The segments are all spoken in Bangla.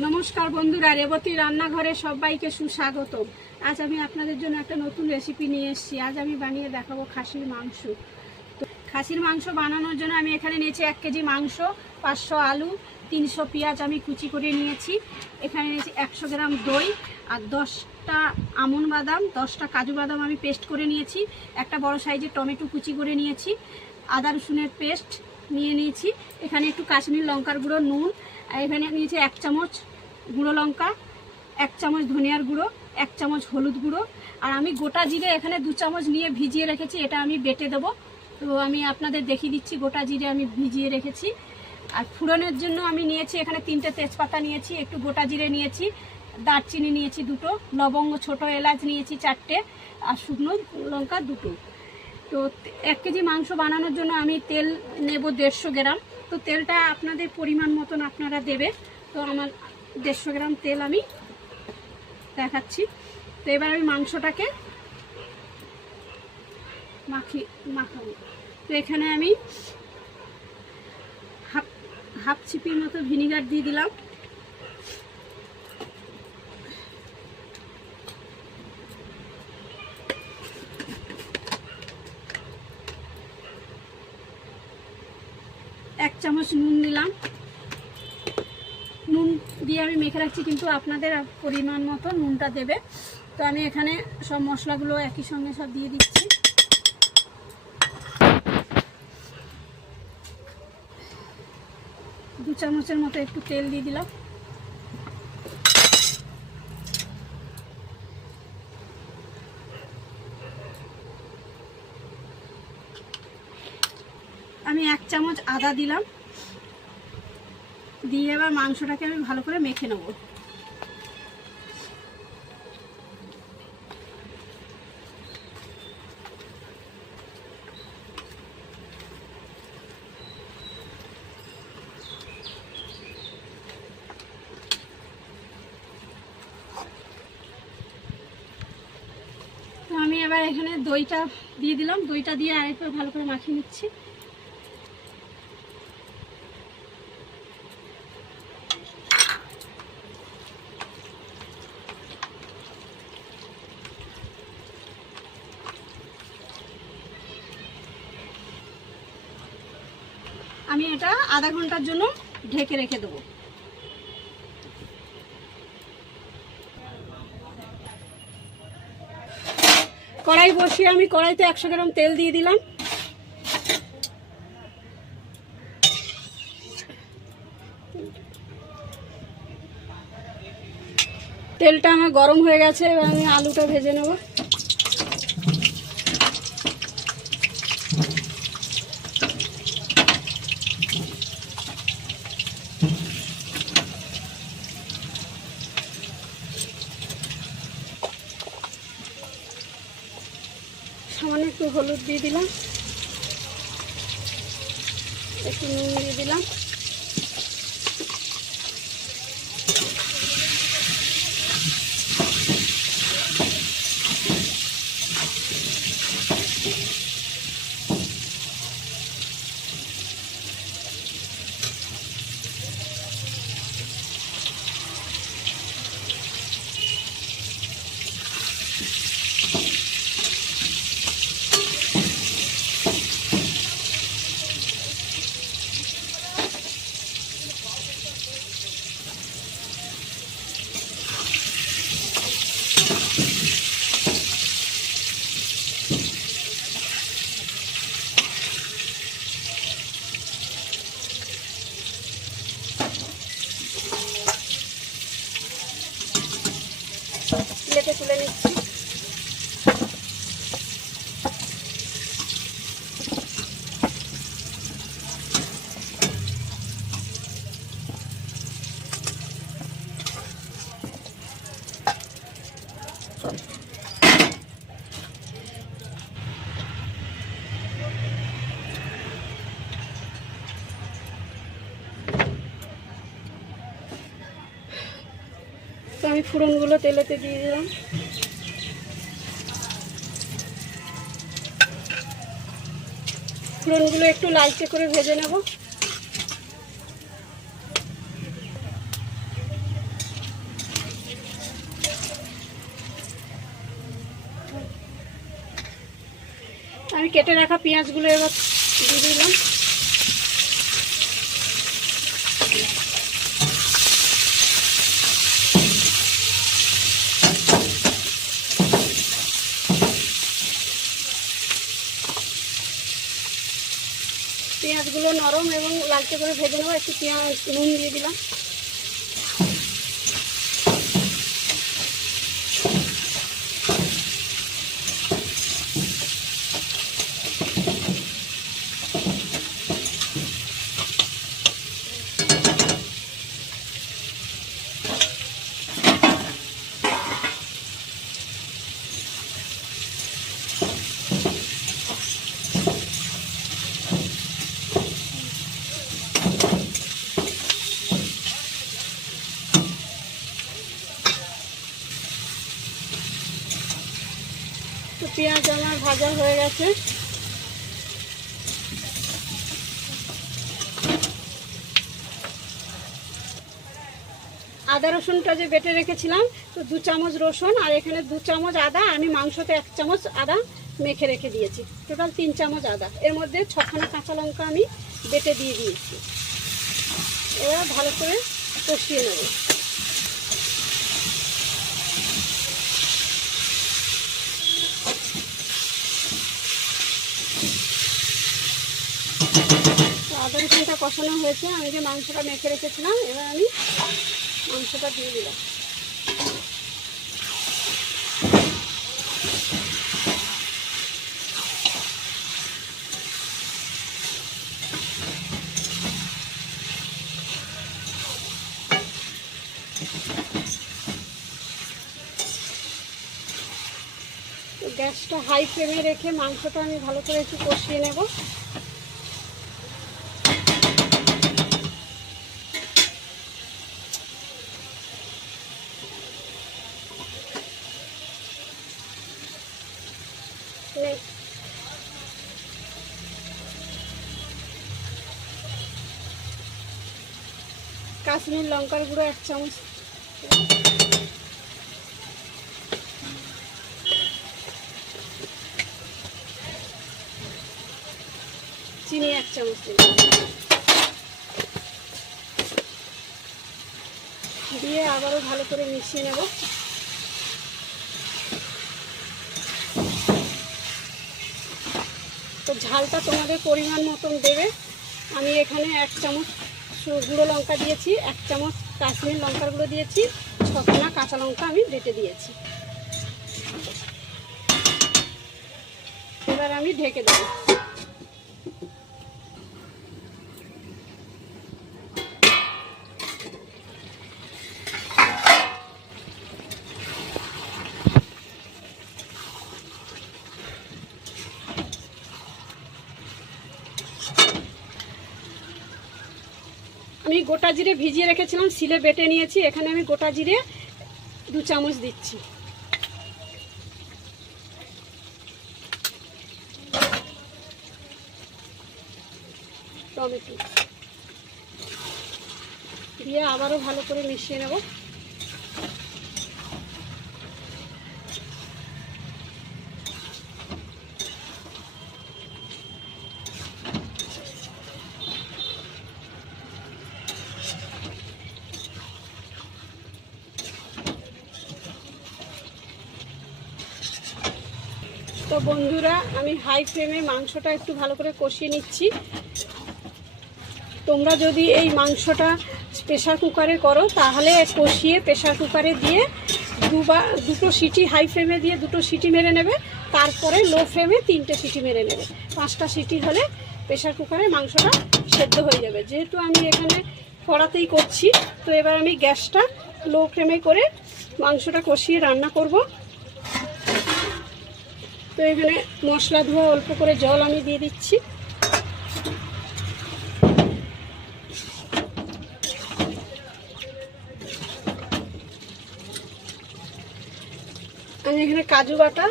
নমস্কার বন্ধুরা, রেবতী রান্নাঘরে সবাইকে সুস্বাগত। আজ আমি আপনাদের জন্য একটা নতুন রেসিপি নিয়ে এসেছি। আজ আমি বানিয়ে দেখাবো খাসির মাংস। তো খাসির মাংস বানানোর জন্য আমি এখানে নিয়েছি 1 কেজি মাংস, 500 আলু, 300 পেঁয়াজ আমি কুচি করে নিয়েছি। এখানে নিয়েছি 100 গ্রাম দই আর 10টা আমন্ড বাদাম, 10টা কাজু বাদাম আমি পেস্ট করে নিয়েছি। একটা বড় সাইজের টমেটো কুচি করে নিয়েছি। আদা রসুনের পেস্ট নিয়ে নিয়েছি। এখানে একটু কাশ্মীর লঙ্কার গুঁড়ো, নুন, আর এখানে নিয়েছি 1 চামচ গুঁড়ো লঙ্কা, 1 চামচ ধনিয়ার গুঁড়ো, 1 চামচ হলুদ গুঁড়ো, আর আমি গোটা জিরে এখানে 2 চামচ নিয়ে ভিজিয়ে রেখেছি। এটা আমি বেটে দেবো। তো আমি আপনাদের দেখিয়ে দিচ্ছি, গোটা জিরে আমি ভিজিয়ে রেখেছি। আর ফোড়নের জন্য আমি নিয়েছি এখানে 3টে তেজপাতা নিয়েছি, একটু গোটা জিরে নিয়েছি, দারচিনি নিয়েছি 2টো, লবঙ্গ ছোটো এলাচ নিয়েছি 4টে, আর শুকনো লঙ্কা 2টো। তো 1 কেজি মাংস বানানোর জন্য আমি তেল নেব 150 গ্রাম। তো তেলটা আপনাদের পরিমাণ মতন আপনারা দেবে। তো আমার 150 গ্রাম তেল আমি দেখাচ্ছি। তো এবার আমি মাংসটাকে মাখাবো। তো এখানে আমি হাফ চিপির মতো ভিনিগার দিয়ে দিলাম। এক চামচ নুন দিলাম। নুন দিয়ে আমি মেখে রাখছি, কিন্তু আপনাদের পরিমাণ মতো নুনটা দেবে। তো আমি এখানে সব মশলাগুলো একই সঙ্গে সব দিয়ে দিচ্ছি। দু চামচের মতো একটু তেল দিয়ে দিলাম। আমি 1 চামচ আদা দিলাম, দিয়ে এবার মাংসটাকে আমি ভালো করে মেখে নেব। তো আমি এবার এখানে দইটা দিয়ে দিলাম। দইটা দিয়ে আরেকবার ভালো করে মাখিয়ে নিচ্ছি। আমি এটা আধা ঘন্টার জন্য ঢেকে রেখে দেবো। কড়াই বসিয়ে আমি কড়াইতে 100 গ্রাম তেল দিয়ে দিলাম। তেলটা আমার গরম হয়ে গেছে, এবার আমি আলুটা ভেজে নেব। সামান্য একটু হলুদ দিয়ে দিলাম, একটু নুন দিয়ে দিলাম। প্লেটে তুলে নিচ্ছি। তো আমি ফোড়নগুলো তেলেতে দিয়ে দিলাম। ফোড়নগুলো একটু লালচে করে ভেজে নেব। আমি কেটে রাখা পেঁয়াজগুলো এবার দিয়ে দিলাম। পেঁয়াজগুলো নরম এবং লালচে করে ভেজে নেবো। একটু পেঁয়াজ নুন দিয়ে দিলাম। তো পেঁয়াজ আমার ভাজা হয়ে গেছে। আদা রসুনটা যে বেটে রেখেছিলাম, তো 2 চামচ রসুন আর এখানে 2 চামচ আদা, আমি মাংসতে 1 চামচ আদা মেখে রেখে দিয়েছি। টোটাল 3 চামচ আদা। এর মধ্যে 6খানা কাঁচা লঙ্কা আমি বেটে দিয়ে দিয়েছি। এবার ভালো করে কষিয়ে নেব। আদা রসুনটা কষানো হয়েছে। আমি যে মাংসটা মেখে রেখেছিলাম, এবার আমি মাংসটা দিয়ে দিলাম। গ্যাসটা হাই ফ্লেমে রেখে মাংসটা আমি ভালো করে একটু কষিয়ে নেব। কাশ্মীর লঙ্কার গুঁড়ো 1 চামচ, চিনি 1 চামচ দিয়ে আবারও ভালো করে মিশিয়ে নেব। তো ঝালটা তোমাদের পরিমাণ মতন দেবে। আমি এখানে 1 চামচ গুঁড়ো লঙ্কা দিয়েছি, 1 চামচ কাশ্মীর লঙ্কার গুঁড়ো দিয়েছি, 6খানা কাঁচা লঙ্কা আমি বেটে দিয়েছি। এবার আমি ঢেকে দেবো। আমি গোটা জিরে ভিজিয়ে রেখেছিলাম, শিলে বেটে নিয়েছি। এখানে আমি গোটা জিরে 2 চামচ দিচ্ছি। টমেটো দিয়ে আবারও ভালো করে মিশিয়ে নেব। তো বন্ধুরা, আমি হাই ফ্লেমে মাংসটা একটু ভালো করে কষিয়ে নিচ্ছি। তোমরা যদি এই মাংসটা প্রেশার কুকারে করো, তাহলে কষিয়ে প্রেশার কুকারে দিয়ে দুটো সিটি, হাই ফ্লেমে দিয়ে 2টো সিটি মেরে নেবে। তারপরে লো ফ্লেমে 3টে সিটি মেরে নেবে। 5টা সিটি হলে প্রেশার কুকারে মাংসটা সেদ্ধ হয়ে যাবে। যেহেতু আমি এখানে কড়াতেই করছি, তো এবার আমি গ্যাসটা লো ফ্লেমে করে মাংসটা কষিয়ে রান্না করব। তো এখানে মশলা ধোয়া অল্প করে জল আমি দিয়ে দিচ্ছি। আমি এখানে কাজু বাটা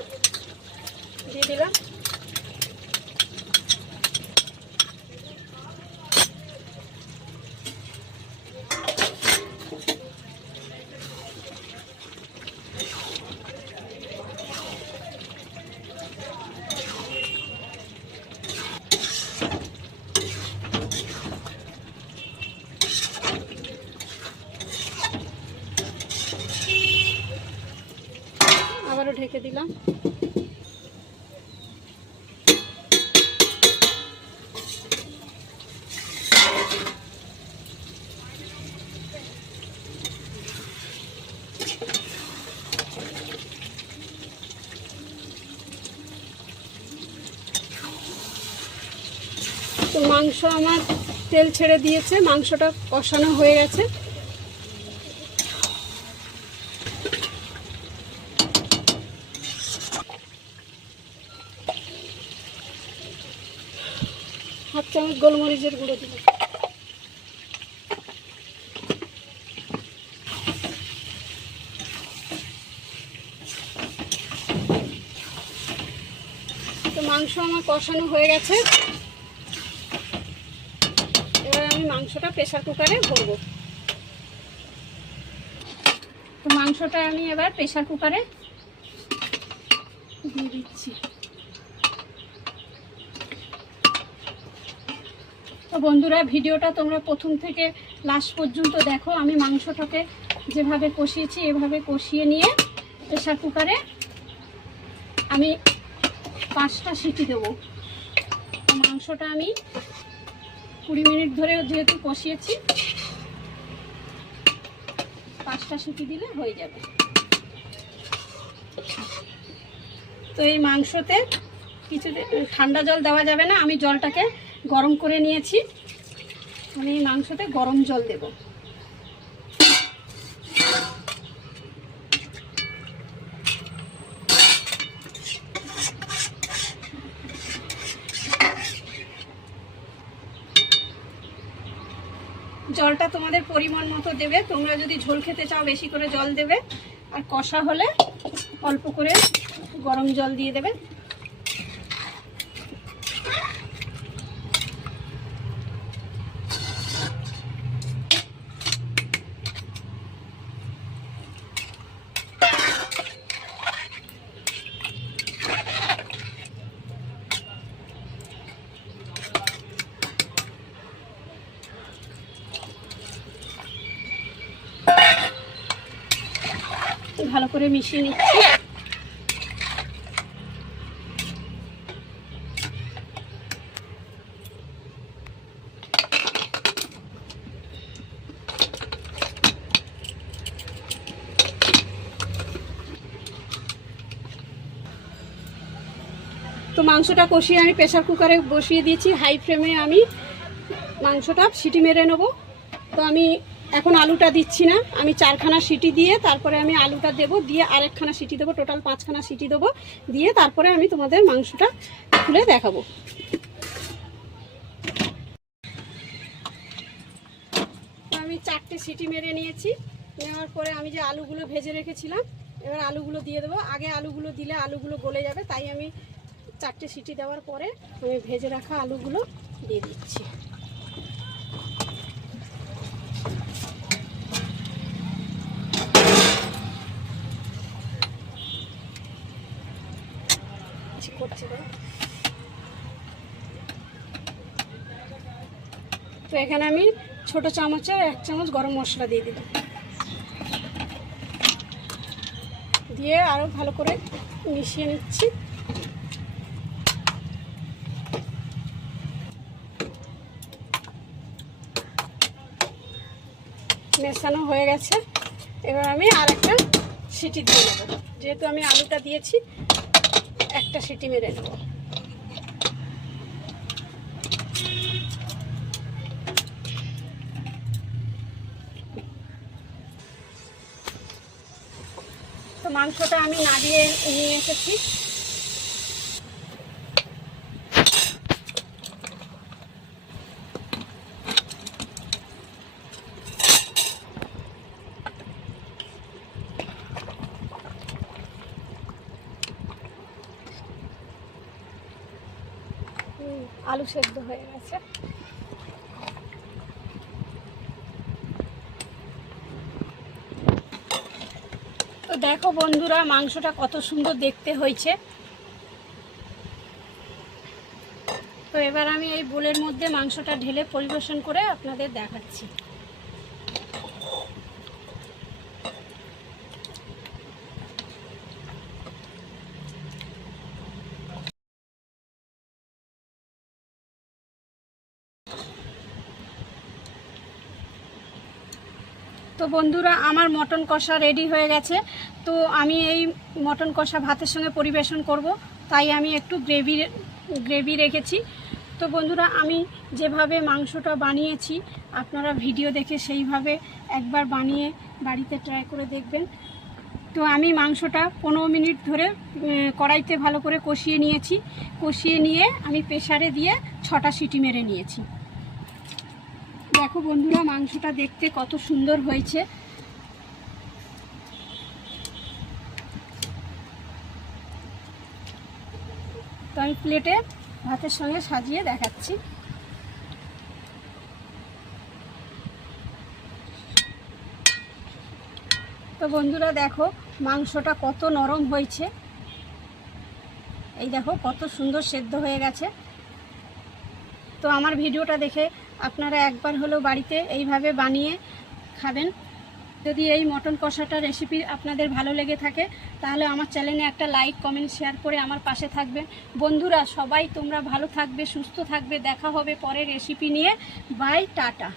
দিয়ে দিলাম। আবারও ঢেকে দিলাম। তো মাংস আমার তেল ছেড়ে দিয়েছে, মাংসটা কষানো হয়ে গেছে। হাফ চামচ গোলমরিচের গুঁড়ো দিব। তো মাংস আমার কষানো হয়ে গেছে। এবার আমি মাংসটা প্রেসার কুকারে ভরবো। তো মাংসটা আমি এবার প্রেসার কুকারে দিয়ে দিচ্ছি। তো বন্ধুরা, ভিডিওটা তোমরা প্রথম থেকে লাস্ট পর্যন্ত দেখো। আমি মাংসটাকে যেভাবে কষিয়েছি এভাবে কষিয়ে নিয়ে প্রেসার কুকারে আমি 5টা সিটি দেবো। মাংসটা আমি 20 মিনিট ধরে যেহেতু কষিয়েছি, 5টা সিটি দিলে হয়ে যাবে। তো এই মাংসতে কিছু ঠান্ডা জল দেওয়া যাবে না, আমি জলটাকে গরম করে নিয়েছি। আমি এই মাংসতে গরম জল দেব। জলটা তোমাদের পরিমাণ মতো দেবে। তোমরা যদি ঝোল খেতে চাও বেশি করে জল দেবে, আর কষা হলে অল্প করে গরম জল দিয়ে দেবে। ভালো করে মিশিয়ে নিচ্ছি। তো মাংসটা কষিয়ে আমি প্রেসার কুকারে বসিয়ে দিয়েছি। হাই ফ্লেমে আমি মাংসটা সিটি মেরে নেব। তো আমি এখন আলুটা দিচ্ছি না, আমি 4খানা সিটি দিয়ে তারপরে আমি আলুটা দেব, দিয়ে আরেকখানা সিটি দেবো, টোটাল 5খানা সিটি দেবো, দিয়ে তারপরে আমি তোমাদের মাংসটা খুলে দেখাবো। আমি 4টে সিটি মেরে নিয়েছি। নেওয়ার পরে আমি যে আলুগুলো ভেজে রেখেছিলাম, এবার আলুগুলো দিয়ে দেবো। আগে আলুগুলো দিলে আলুগুলো গলে যাবে, তাই আমি 4টে সিটি দেওয়ার পরে আমি ভেজে রাখা আলুগুলো দিয়ে দিচ্ছি। তো এখানে আমি ছোট চামচে 1 চামচ গরম মশলা দিয়ে দিলাম, দিয়ে আরো ভালো করে মিশিয়ে নিচ্ছি। মেশানো হয়ে গেছে। এবার আমি আরেকটা সিটি দিয়ে নেব। যেহেতু আমি আলুটা দিয়েছি, একটা সিটি মেরে নেব। তো মাংসটা আমি নাড়িয়ে নিয়ে এসেছি। আলু সেদ্ধ হয়ে গেছে। তো দেখো বন্ধুরা, মাংসটা কত সুন্দর দেখতে হয়েছে। তো এবার আমি এই বোলের মধ্যে মাংসটা ঢেলে পরিবেশন করে আপনাদের দেখাচ্ছি। তো বন্ধুরা, আমার মটন কষা রেডি হয়ে গেছে। তো আমি এই মটন কষা ভাতের সঙ্গে পরিবেশন করব, তাই আমি একটু গ্রেভি রেখেছি। তো বন্ধুরা, আমি যেভাবে মাংসটা বানিয়েছি আপনারা ভিডিও দেখে সেইভাবে একবার বানিয়ে বাড়িতে ট্রাই করে দেখবেন। তো আমি মাংসটা 15 মিনিট ধরে কড়াইতে ভালো করে কষিয়ে নিয়েছি। কষিয়ে নিয়ে আমি প্রেসারে দিয়ে 6টা সিটি মেরে নিয়েছি। দেখো বন্ধুরা, মাংসটা দেখতে কত সুন্দর হয়েছে। তো আমি প্লেটে ভাতের সঙ্গে সাজিয়ে দেখাচ্ছি। তো বন্ধুরা দেখো, মাংসটা কত নরম হয়েছে। এই দেখো কত সুন্দর সেদ্ধ হয়ে গেছে। তো আমার ভিডিওটা দেখে আপনারা একবার হলেও বাড়িতে এইভাবে বানিয়ে খাবেন। যদি এই মটন কষাটা রেসিপি আপনাদের ভালো লেগে থাকে তাহলে আমার চ্যানেলে একটা লাইক, কমেন্ট, শেয়ার করে আমার পাশে থাকবেন। বন্ধুরা সবাই তোমরা ভালো থাকবে, সুস্থ থাকবে। দেখা হবে পরের রেসিপি নিয়ে। Bye, tata.